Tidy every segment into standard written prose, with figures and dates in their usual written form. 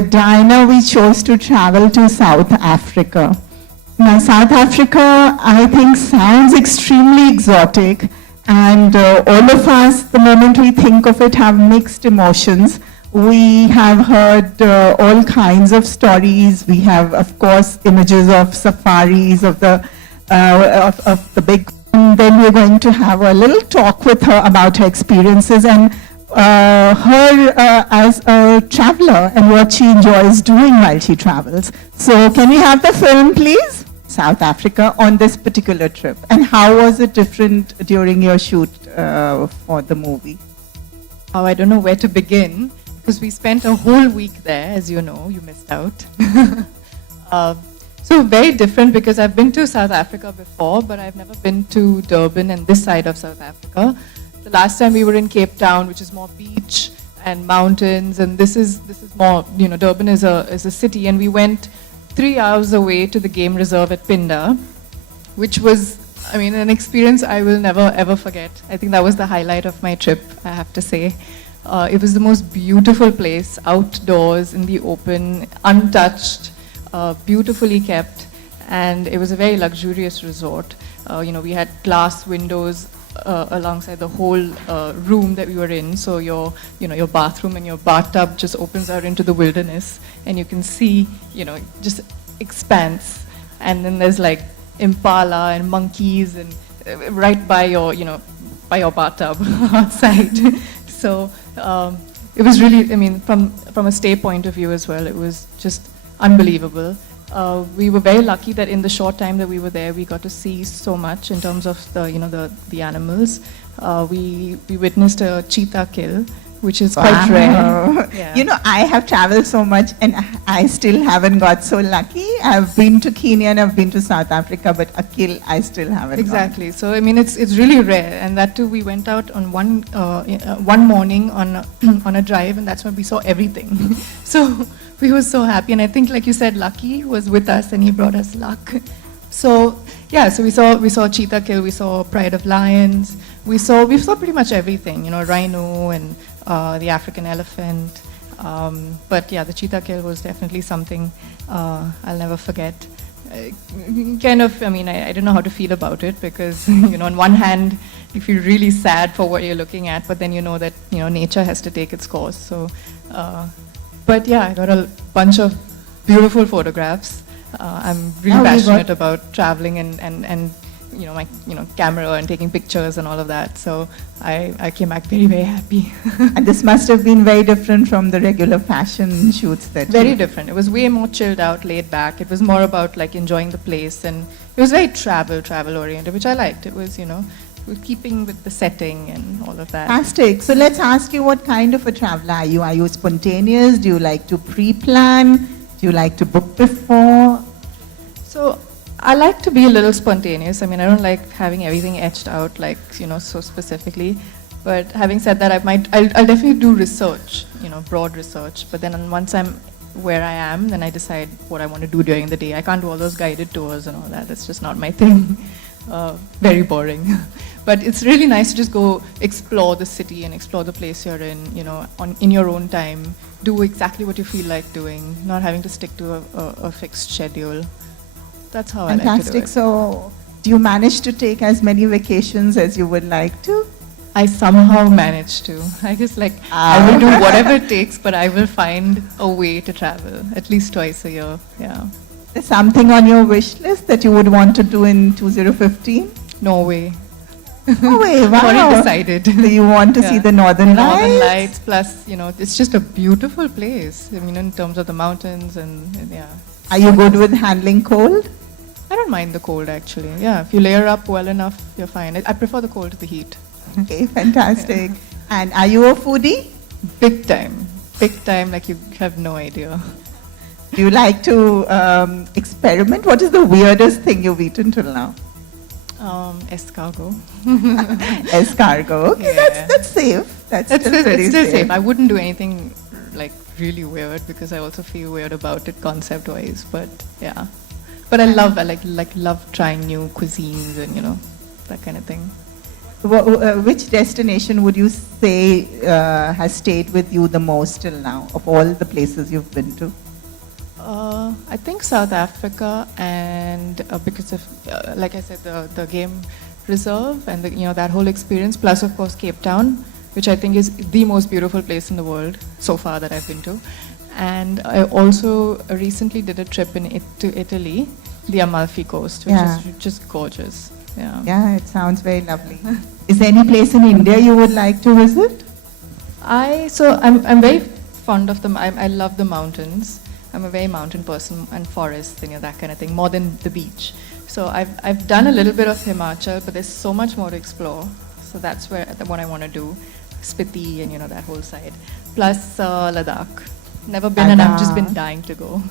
with Diana, we chose to travel to South Africa. Now, South Africa, I think, sounds extremely exotic, and all of us, the moment we think of it, have mixed emotions. We have heard all kinds of stories. We have, of course, images of safaris, of the big. And then we're going to have a little talk with her about her experiences and her as a traveler and what she enjoys doing while she travels. So can we have the film, please? South Africa on this particular trip. And how was it different during your shoot for the movie? Oh, I don't know where to begin, because we spent a whole week there, as you know, you missed out. So very different, because I've been to South Africa before, but I've never been to Durban and this side of South Africa. The last time we were in Cape Town, which is more beach and mountains, and this is more, you know, Durban is a city, and we went 3 hours away to the game reserve at Pinda, which was, I mean, an experience I will never ever forget. I think that was the highlight of my trip, I have to say. It was the most beautiful place, outdoors, in the open, untouched, beautifully kept, and it was a very luxurious resort. You know, we had glass windows alongside the whole room that we were in, so your bathroom and your bathtub just opens out into the wilderness, and you can see, you know, just expanse, and then there's like impala and monkeys and right by your, you know, by your bathtub outside. So it was really, I mean, from a stay point of view as well, it was just unbelievable. We were very lucky that in the short time that we were there, we got to see so much in terms of the, you know, the animals. We witnessed a cheetah kill, which is quite rare. Yeah. You know, I have traveled so much and I still haven't got so lucky. I've been to Kenya and I've been to South Africa, but a kill I still haven't Exactly. gone. So, I mean, it's really rare. And that too, we went out on one morning on on a drive, and that's when we saw everything. So we were so happy. And I think, like you said, Lucky was with us and he brought us luck. So yeah, so we saw cheetah kill, we saw Pride of Lions, we saw pretty much everything, you know, rhino and the African elephant. But yeah, the cheetah kill was definitely something I'll never forget. Kind of, I mean, I don't know how to feel about it, because, you know, on one hand, you feel really sad for what you're looking at, but then you know that, you know, nature has to take its course. So, but yeah, I got a bunch of beautiful photographs. I'm really passionate about traveling and you know, my camera and taking pictures and all of that. So I came back very, very happy. And this must have been very different from the regular fashion shoots that Very different. It was way more chilled out, laid back. It was more about like enjoying the place, and it was very travel oriented, which I liked. It was, you know, keeping with the setting and all of that. Fantastic. So let's ask you, what kind of a traveler are you? Are you spontaneous? Do you like to pre-plan? Do you like to book before? So I like to be a little spontaneous. I mean, I don't like having everything etched out, like, you know, so specifically. But having said that, I'll definitely do research, you know, broad research. But then once I'm where I am, then I decide what I want to do during the day. I can't do all those guided tours and all that. That's just not my thing. Very boring. But it's really nice to just go explore the city and explore the place you're in, you know, in your own time. Do exactly what you feel like doing, not having to stick to a fixed schedule. That's how I like to do it. Fantastic. So do you manage to take as many vacations as you would like to? I somehow manage to. I just like, I will do whatever it takes, but I will find a way to travel, at least twice a year, yeah. Is something on your wish list that you would want to do in 2015? Norway. Norway, wow. Already decided. So you want to see the Northern Lights? Northern Lights, plus, you know, it's just a beautiful place. I mean, in terms of the mountains and yeah. Are you good with handling cold? I don't mind the cold, actually. Yeah, if you layer up well enough, you're fine. I prefer the cold to the heat. Okay, fantastic. Yeah. And are you a foodie? Big time. Big time, like you have no idea. Do you like to experiment? What is the weirdest thing you've eaten till now? Escargot. Escargot. Okay, yeah. That's safe. It's still safe. I wouldn't do anything like really weird, because I also feel weird about it concept-wise. But yeah. But I love trying new cuisines and, you know, that kind of thing. Which destination would you say has stayed with you the most till now, of all the places you've been to? I think South Africa, and because of, like I said, the game reserve and that whole experience, plus of course Cape Town, which I think is the most beautiful place in the world so far that I've been to. And I also recently did a trip to Italy, the Amalfi Coast, which is just gorgeous. Yeah. Yeah, it sounds very lovely. Is there any place in India you would like to visit? I'm very fond of them. I love the mountains. I'm a very mountain person, and forests, that kind of thing, more than the beach. So I've done a little bit of Himachal, but there's so much more to explore. So that's what I want to do, Spiti and that whole side. Plus Ladakh. Never been, and I've just been dying to go.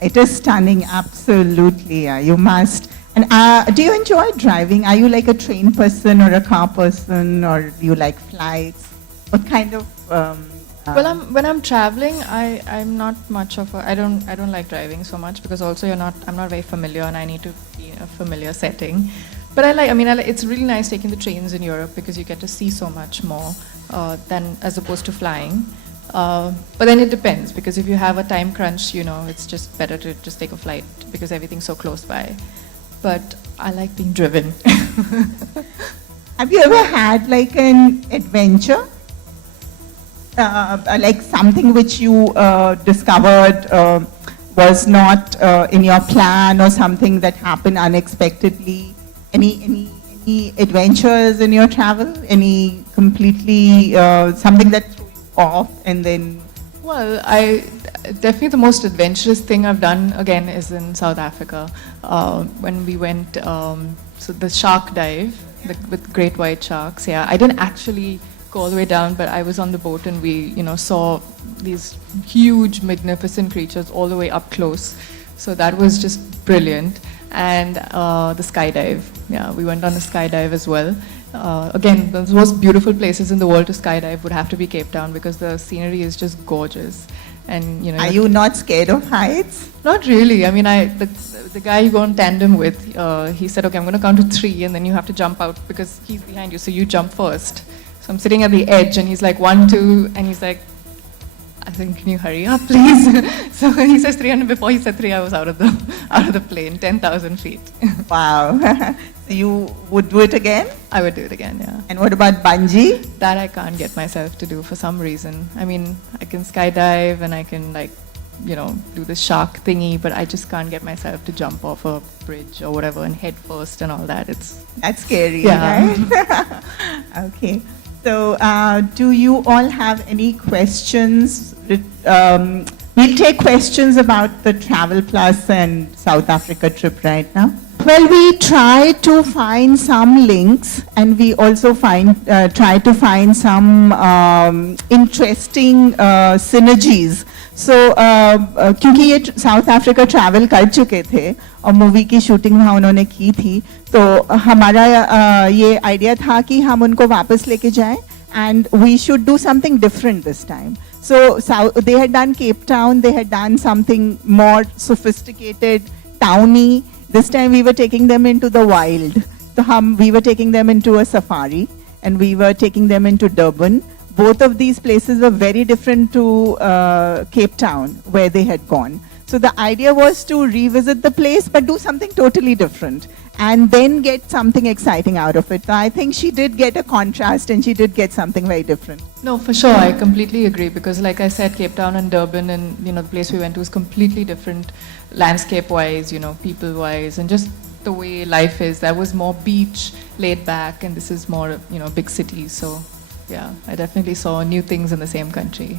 It is stunning, absolutely. You must. And do you enjoy driving? Are you like a train person or a car person, or do you like flights? What kind of? Well, when I'm traveling, I'm not much of a. I don't like driving so much because also I'm not very familiar, and I need to be in a familiar setting. But it's really nice taking the trains in Europe because you get to see so much more than as opposed to flying. But then it depends, because if you have a time crunch, it's just better to just take a flight because everything's so close by. But I like being driven. Have you ever had like an adventure? Like something which you discovered was not in your plan, or something that happened unexpectedly? Any adventures in your travel? Any completely something that threw you off and then? Well, definitely the most adventurous thing I've done again is in South Africa when we went so the shark dive with great white sharks. Yeah, I didn't actually go all the way down, but I was on the boat and we saw these huge, magnificent creatures all the way up close. So that was just brilliant. And the skydive. Yeah, we went on a skydive as well. Again, the most beautiful places in the world to skydive would have to be Cape Town because the scenery is just gorgeous. And are you not scared of heights? Not really. I mean, the guy you go on tandem with, he said, okay, I'm going to count to 3, and then you have to jump out because he's behind you, so you jump first. So I'm sitting at the edge, and he's like 1, 2, and he's like, I think, can you hurry up, please? So he says 300. Before he said 3, I was out of the plane, 10,000 feet. Wow. So you would do it again? I would do it again, yeah. And what about bungee? That I can't get myself to do for some reason. I mean, I can skydive and I can do the shark thingy, but I just can't get myself to jump off a bridge or whatever and head first and all that. That's scary, yeah. Right? Okay. So, do you all have any questions? We'll take questions about the Travel Plus and South Africa trip right now. Well, we try to find some links, and we also try to find some interesting synergies. So, क्योंकि ये south Africa travel कर चुके थे और movie की shooting वहाँ उन्होंने की थी, तो हमारा ये आइडिया था कि हम उनको वापस लेके जाएं, and we should do something different this time. So they had done Cape Town, they had done something more sophisticated, towny. This time we were taking them into the wild. So we were taking them into a safari, and we were taking them into Durban. Both of these places were very different to Cape Town, where they had gone. So the idea was to revisit the place, but do something totally different, and then get something exciting out of it. So I think she did get a contrast, and she did get something very different. No, for sure, I completely agree, because like I said, Cape Town and Durban and the place we went to was completely different, landscape-wise, people-wise, and just the way life is. That was more beach, laid back, and this is more, big cities. So yeah, I definitely saw new things in the same country.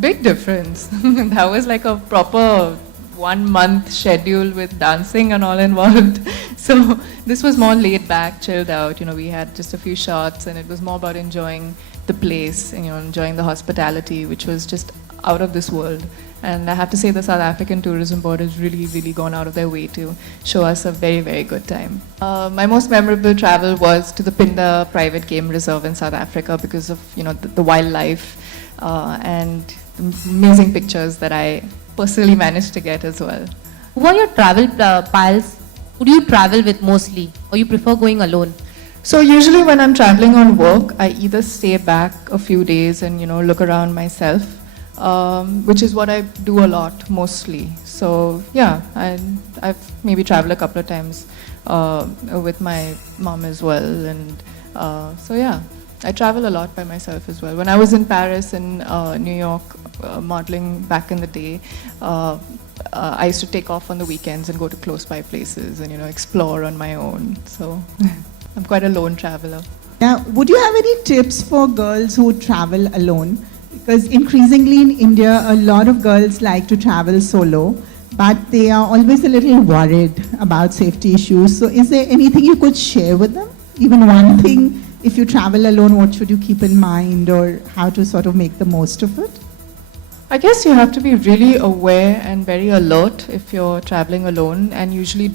Big difference. That was like a proper 1 month schedule with dancing and all involved. So this was more laid back, chilled out. We had just a few shots, and it was more about enjoying the place and enjoying the hospitality, which was just out of this world. And I have to say the South African Tourism Board has really, really gone out of their way to show us a very, very good time. My most memorable travel was to the Pinda Private Game Reserve in South Africa because of the wildlife and the amazing pictures that I personally managed to get as well. Who are your travel pals? Who do you travel with mostly, or you prefer going alone? So usually when I'm traveling on work, I either stay back a few days and look around myself, which is what I do a lot mostly. So yeah, I've maybe traveled a couple of times with my mom as well, and so yeah, I travel a lot by myself as well. When I was in Paris and New York modeling back in the day, I used to take off on the weekends and go to close by places and explore on my own. So I'm quite a lone traveler. Now, would you have any tips for girls who travel alone? Because increasingly in India, a lot of girls like to travel solo, but they are always a little worried about safety issues. So is there anything you could share with them? Even one thing, if you travel alone, what should you keep in mind, or how to sort of make the most of it? I guess you have to be really aware and very alert if you're traveling alone, and usually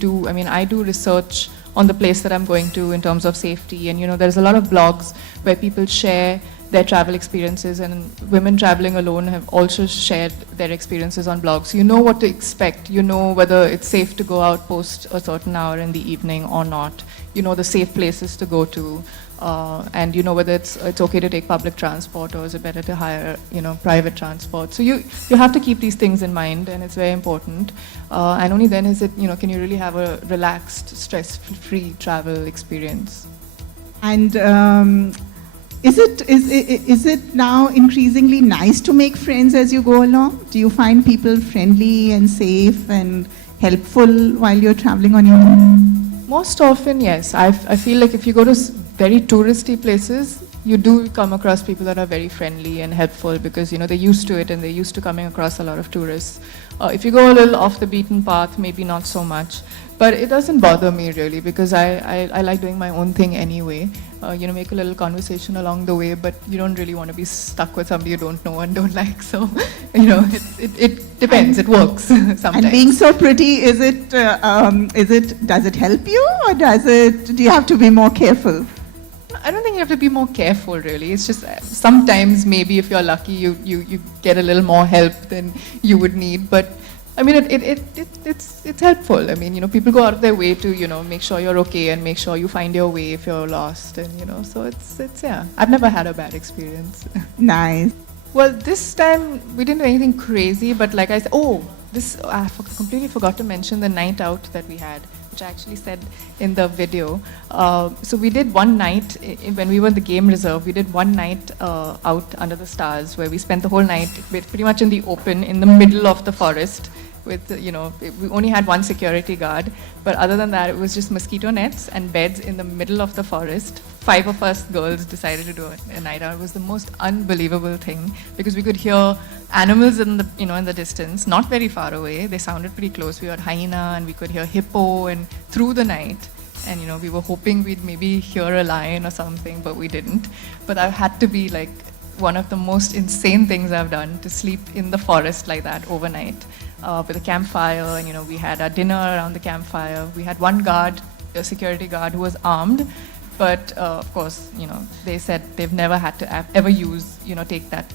I do research on the place that I'm going to in terms of safety, and there's a lot of blogs where people share their travel experiences, and women traveling alone have also shared their experiences on blogs. So you know what to expect. You know whether it's safe to go out post a certain hour in the evening or not. You know the safe places to go to, and you know whether it's okay to take public transport or is it better to hire private transport. So you have to keep these things in mind, and it's very important. And only then is it can you really have a relaxed, stress-free travel experience. And is it now increasingly nice to make friends as you go along? Do you find people friendly and safe and helpful while you're traveling on your own? Most often, yes. I feel like if you go to very touristy places, you do come across people that are very friendly and helpful because they're used to it and they're used to coming across a lot of tourists. If you go a little off the beaten path, maybe not so much. But it doesn't bother me really because I like doing my own thing anyway. Make a little conversation along the way, but you don't really want to be stuck with somebody you don't know and don't like. So, it depends. It works sometimes. And being so pretty, does it help you, or do you have to be more careful? I don't think you have to be more careful, really. It's just sometimes maybe if you're lucky, you get a little more help than you would need. But I mean, it's helpful. I mean, people go out of their way to make sure you're okay and make sure you find your way if you're lost, and so it's yeah. I've never had a bad experience. Nice. Well, this time we didn't do anything crazy, but like I said, I completely forgot to mention the night out that we had, which I actually said in the video. So we did one night, when we were in the game reserve, we did one night out under the stars where we spent the whole night pretty much in the open, in the middle of the forest with, we only had one security guard, but other than that, it was just mosquito nets and beds in the middle of the forest. 5 of us girls decided to do a night out. It was the most unbelievable thing because we could hear animals in the in the distance, not very far away. They sounded pretty close. We heard hyena and we could hear hippo and through the night. And we were hoping we'd maybe hear a lion or something, but we didn't. But that had to be like one of the most insane things I've done, to sleep in the forest like that overnight with a campfire. And we had our dinner around the campfire. We had one guard, a security guard, who was armed. But of course, they said they've never had to ever use, take that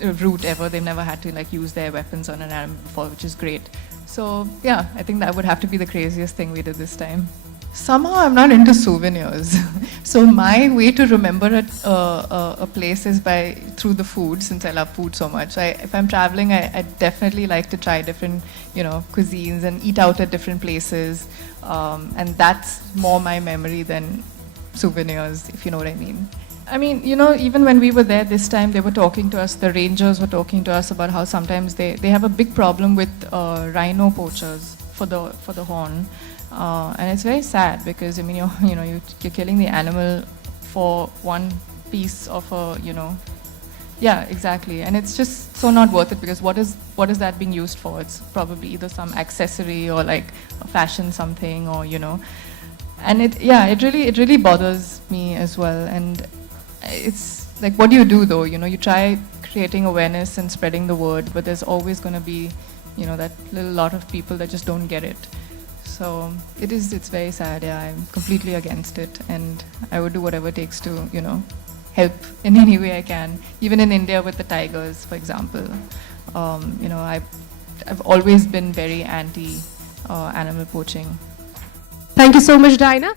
route ever. They've never had to use their weapons on an animal before, which is great. So yeah, I think that would have to be the craziest thing we did this time. Somehow I'm not into souvenirs. So my way to remember a place is through the food, since I love food so much. If I'm traveling, I definitely like to try different, cuisines and eat out at different places. And that's more my memory than souvenirs, if you know what I mean. I mean, even when we were there this time, they were talking to us, the rangers were talking to us about how sometimes they have a big problem with rhino poachers for the horn. And it's very sad because, I mean, you're killing the animal for one piece of yeah, exactly. And it's just so not worth it because what is that being used for? It's probably either some accessory or like a fashion something or, and it really bothers me as well. And it's like, what do you do though? You try creating awareness and spreading the word, but there's always going to be, that little lot of people that just don't get it. So it's very sad. Yeah, I'm completely against it, and I would do whatever it takes to, help in any way I can. Even in India with the tigers, for example, I've always been very anti animal poaching. Thank you so much, Dinah.